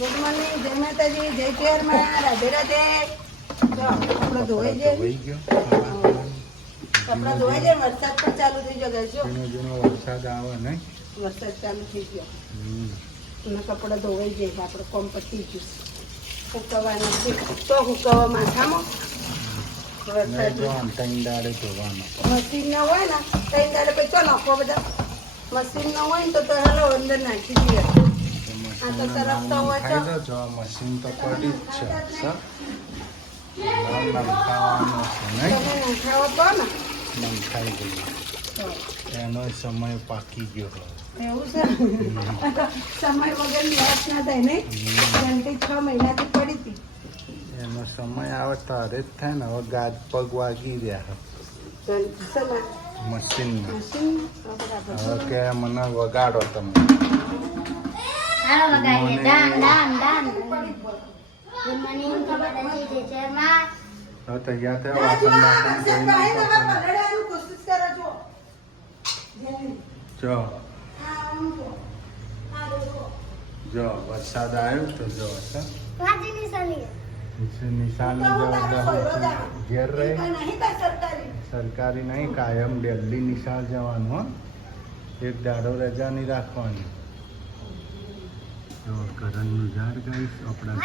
Good morning, જય માતાજી, જય શહેરમાં, રાધે રાધે. કપડા ધોવાઈ જાય, કપડા ધોવાઈ જાય. વરસાદ પણ ચાલુ થઈ ગયો. જૂનો વરસાદ આવે ને, વરસાદ ચાલુ થઈ ગયો અને કપડા ધોવાઈ જાય. આપણે કોમ પતી ગયું, સુકવવા નથી તો સુકવવા માથામાં. મશીન ના હોય ને ત્રણ દાડે પછી તો નાખો. બધા મશીન ના હોય ને તો હાલો અંદર નાખી દઈએ. આ તો તરફ તો હોય તો મશીન તો પડી જ છે. નંખાઈ ગયું, એનો સમય પાકી ગયો. એવું છે. સમય વગર વાત ના થાય ને. ઘંટી 6 મહિનાથી પડી હતી. એનો સમય આવે તારે જ થાય ને. હવે ગાજ પગ વાગી રહ્યા મશીનમાં. હવે કે મને વગાડો તમે. હવે તૈયાર થયા, વાસણ જો વરસાદ આવ્યો તો જો નિશાની ઘેર રહે. સરકારી નહીં, કાયમ દિલ્હી નિશાળ જવાનું. હો, એક દાડો રજા નહીં રાખવાની. જો ઘરનું ઝાડ ગઈશ આપણા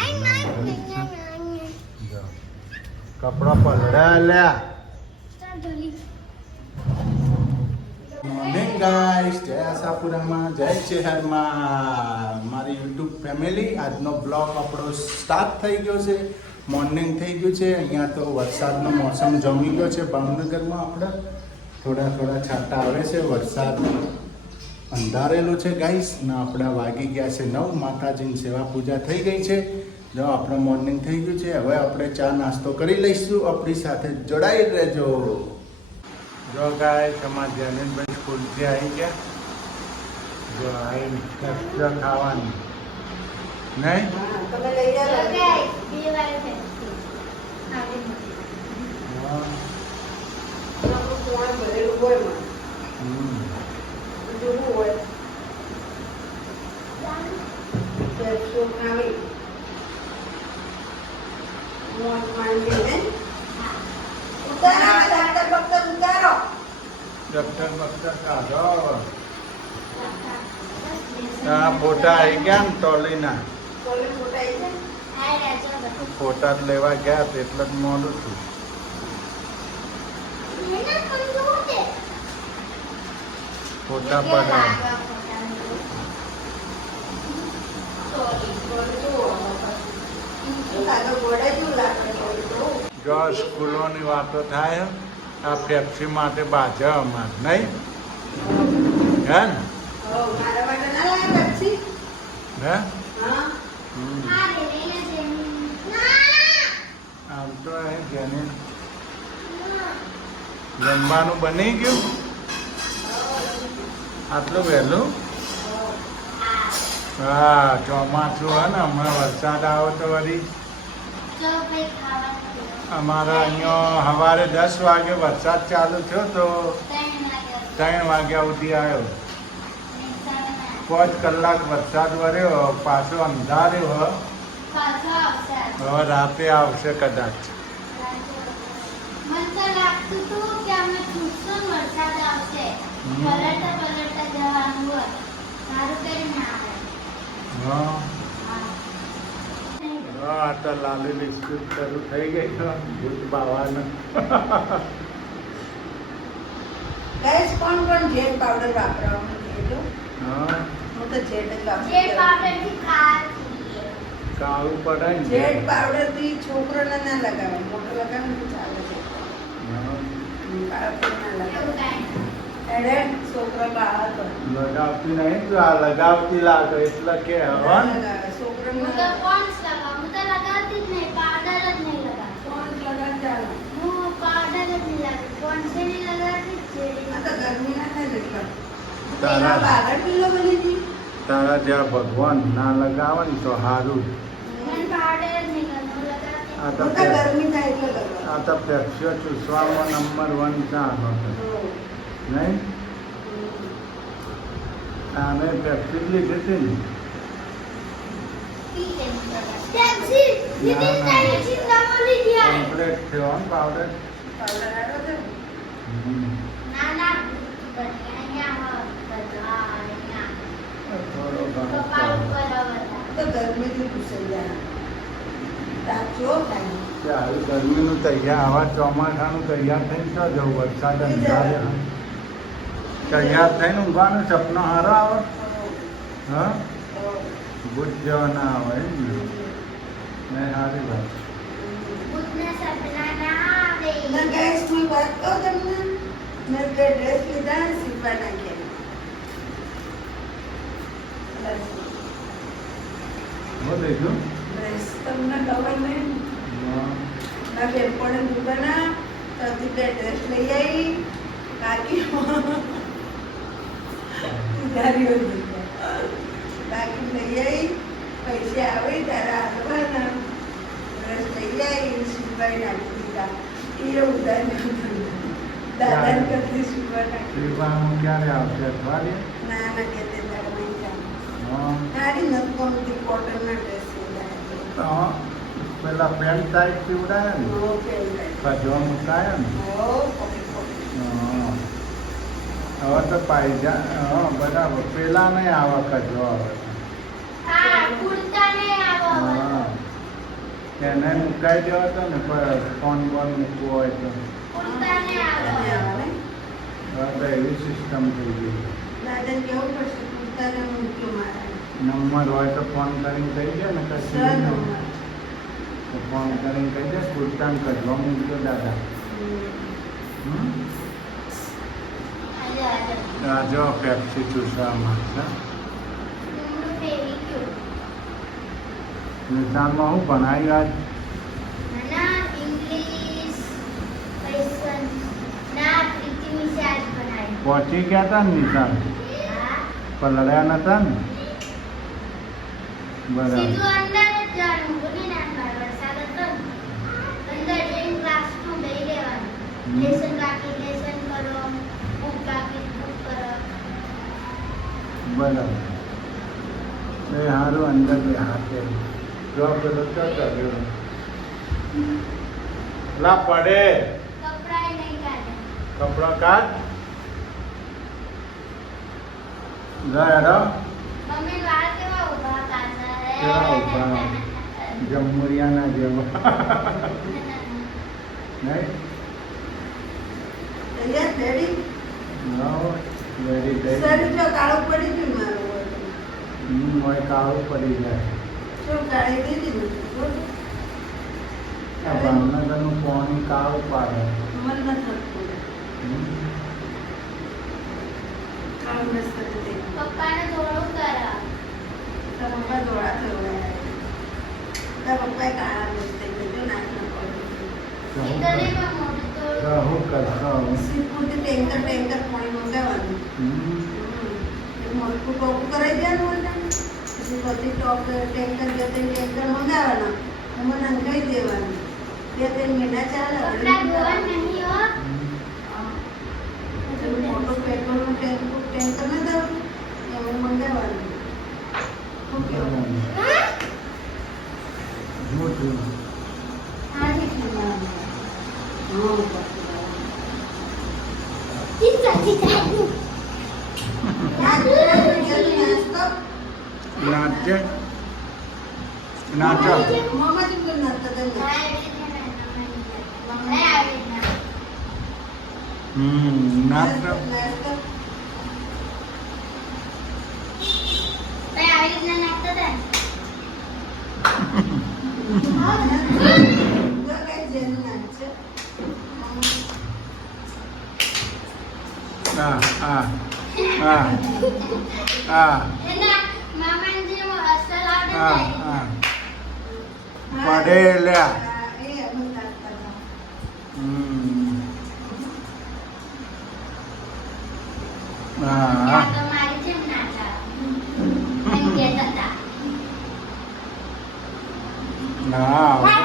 જો કપડા પલળ્યા લ્યા. મોર્નિંગ ગાઈસ, જય આશાપુરામાં, જય શહેરમાં, મારી યુટ્યુબ ફેમિલી. આજનો બ્લોગ આપણો સ્ટાર્ટ થઈ ગયો છે. મોર્નિંગ થઈ ગયું છે. અહીંયા તો વરસાદનો મોસમ જમી ગયો છે. ભાવનગરમાં આપણે થોડા થોડા છાંટા આવે છે. વરસાદ અંધારેલું છે ગાઈસ ને. આપણે વાગી ગયા છે 9. માતાજીની સેવા પૂજા થઈ ગઈ છે. જો આપણે મોર્નિંગ થઈ ગયું છે. હવે આપણે ચા નાસ્તો કરી લઈશું. આપણી સાથે જોડાઈ રહેજો. જો ગાઈસ, અમારા જૈનિનભાઈ સ્કૂલથી આવી ગયા. જો આવી ખાવાની નહીં. ફોટા આવી ગયા ને ટોલીના. ફોટા જ લેવા ગયા એટલે જ મોડું છું. ફોટા પડાય. જો સ્કૂલોની વાતો થાય, આ પેપ્સી માટે બાજા અમાર નહીં હે ને? આમ તો જમવાનું બની ગયું આટલું વહેલું. હા, ચોમાસું હે ને, હમણાં વરસાદ આવે તો વળી અમારા અહીંયા સવારે 10 વાગે વરસાદ ચાલુ થયો તો 3 વાગ્યા સુધી આવ્યો. 5 કલાક વરસાદ વર્યો, પાછો અંધાર્યો. હવે રાતે આવશે કદાચ. હા, તો લાલી બિસ્કુટ શરૂ થઈ ગઈ છે ભૂત બાવાનું. કોણ કોણ જેડ પાવડર વાપરવાનું? હા, હું તો જેડ જ વાપરું. કાળું પડે ને જેડ પાવડર થી છોકરોને ના લગાવે, મોટો લગાવે તો ચાલે છે. કાળો ના લગાવે. એડે છોકરો બહાર તો લગાવતી નહીં, તો આ લગાવતી લાગે એટલે કે હવે છોકરો તારા જ્યાં ભગવાન ના લગાવે ને તો સારું. આ તો પેપ્સીઓ ચૂસવામાં નંબર 1 ચાનો નહીં. આને પેપ્સી જ લીધી હતી ને. કમ્પ્લીટ થયો ને પાવડર પાવડર આવ્યો છે થોડો ઘણો તો ગરમીથી ઘૂસાઈ જાય સાચો ટાઈમ આવી ગરમીનું તૈયાર આવા ચોમાસાનું તૈયાર થઈને તો જવું વરસાદ અંધારે તૈયાર થઈને ઊંઘવાનું સપનો હારો આવે હા ભૂત જેવા ના આવે એમ ને નહીં સારી વાત ના ગેસ ની વાત કહું તમને મેં બે ડ્રેસ લીધા ને સીવવા નાખ્યા શું લીધું ડ્રેસ તમને ખબર નહીં હા. ના બેનપણે દુકાના ત્યાંથી બે ડ્રેસ લઈ આવી કાકી ઉધારીઓ દીધા કાકી લઈ આવી પૈસા આવે ત્યારે આપવાના ડ્રેસ લઈ આવી સીવવાઈ નાખી દીધા એ ઉધારી દાદાને કરતી સીવવા નાખી શિવવાનું ક્યારે આવશે અઠવાડિયે ના ના કે તે તારે નહીં ચાલે હા. સારી નથી ગમતી કોટનના ડ્રેસ હા. પેલા પેન્ટ ટાઈપ પીવડાયા ને કજવા મુકાયા ને હા. હવે તો પાયજા હા બરાબર પેલા નહીં આવા કજવા આવે હા એને મુકાઈ દેવા તો ને ફોન બોન મૂકવો હોય તો હવે તો એવી સિસ્ટમ થઈ ગઈ દાદાને કેવું પડશે કુર્તાને મૂક્યો મારા નંબર હોય તો ફોન કરીને કહી દે ને કશું નહીં. તો ફોન કરીને કહી દે કુર્તાને કજવા મૂક્યો દાદા હમ રાજો પેપ્સી ચૂસવામાં છે નિશાનમાં હું ભણાવ્યું આજ પહોંચી ગયા હતા ને નિશાન પણ લડ્યા નતા ને બરાબર બરાબર એ સારું અંદર બે હાથે જો પેલો ચડ્યો લા પડે કપડા કાઢ હેડો કેવા ઉભા જમુરિયાના જેવા નહીં તૈયાર રેડી લાવો વેરી સર જો કાળો પડી ગયું મારું હોય કાળું પડી જાય શું કાઢી દીધી ને આ ભાવનગરનું પાણી કાળું પાડે મન નથી થતું કાળું મસ્ત હતી પપ્પાને થોડું કરા તારા પપ્પા દોડા થયો તારા પપ્પાએ કાળા મસ્ત થઈ ગયો નાખના ઈતને પણ મોટું થોડું હું કરશો સીપુરથી ટેન્કર પાણી મંગાવવાનું મોટું ટોપું કરાવી દેવાનું હોય ને પછી બધી ટોપ ટેન્કર બે ત્રણ ટેન્કર મંગાવવાના એમાં નંખાઈ દેવાનું બે ત્રણ મહિના ચાલે કપડા ધોવા નહીં હો મોટું પેટ્રોલનું ટેન્કર ન દેવું એમાં મંગાવવાનું શું કહેવું મોટું નાટ્ય નાટક નાટક હા હા હા હા હા હા પડે લ્યા હા હા